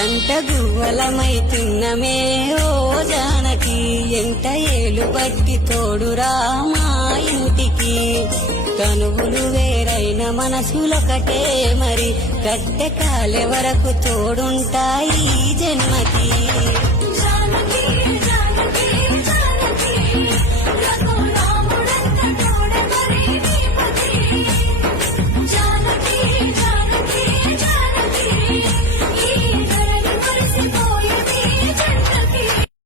జంట గువ్వలమైతున్నమే ఓ జానకి ఎంట ఏలు బట్టి తోడురా మా ఇంటికి కనువులు వేరైన మనసులొకటే మరి కట్టె కాలే వరకు తోడుంటాయి జన్మకి